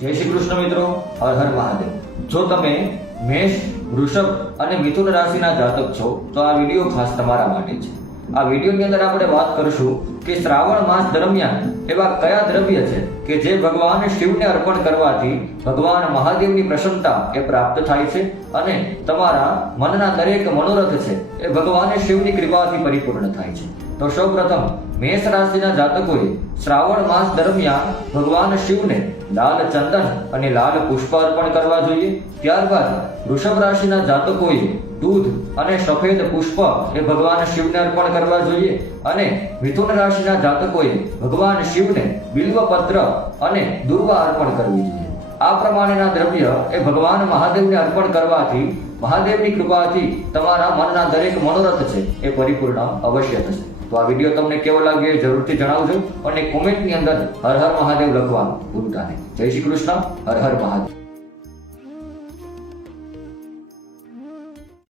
જય શ્રી કૃષ્ણ મિત્રો, હર હર મહાદેવ। જો તમે મેષ, વૃષભ અને મિથુન રાશિના જાતક છો તો આ વિડીયો ખાસ તમારા માટે છે। આ વિડીયોની અંદર આપણે વાત કરશું કે શ્રાવણ માસ દરમિયાન એવા કયા દ્રવ્ય છે કે જે ભગવાન શિવને અર્પણ કરવાથી ભગવાન મહાદેવની પ્રસન્નતા એ પ્રાપ્ત થાય છે અને તમારા મનના દરેક મનોરથ છે એ ભગવાન શિવની કૃપાથી પરિપૂર્ણ થાય છે। તો સૌપ્રથમ મેષ રાશિના જાતકોએ શ્રાવણ માસ દરમિયાન ભગવાન શિવને લાલ ચંદન અને લાલ પુષ્પ અર્પણ કરવા જોઈએ। ત્યારબાદ વૃષભ રાશિના જાતકોએ દૂધ અને સફેદ પુષ્પ એ ભગવાન શિવને અર્પણ કરવા જોઈએ અને મિથુન રાશિના જાતકોએ ભગવાન શિવને બિલ્વપત્ર અને દુર્વા અર્પણ કરવી જોઈએ। આ પ્રમાણેના દ્રવ્ય એ ભગવાન મહાદેવને અર્પણ કરવાથી મહાદેવની કૃપાથી તમારા મનના દરેક મનોરથ છે એ પરિપૂર્ણ અવશ્ય થશે। તો આ વિડીયો તમને કેવો લાગ્યો એ જરૂરથી જણાવજો અને કોમેન્ટની અંદર હર હર મહાદેવ લખવાનું ભૂલતા નહીં। જય શ્રી કૃષ્ણ, હર હર મહાદેવ।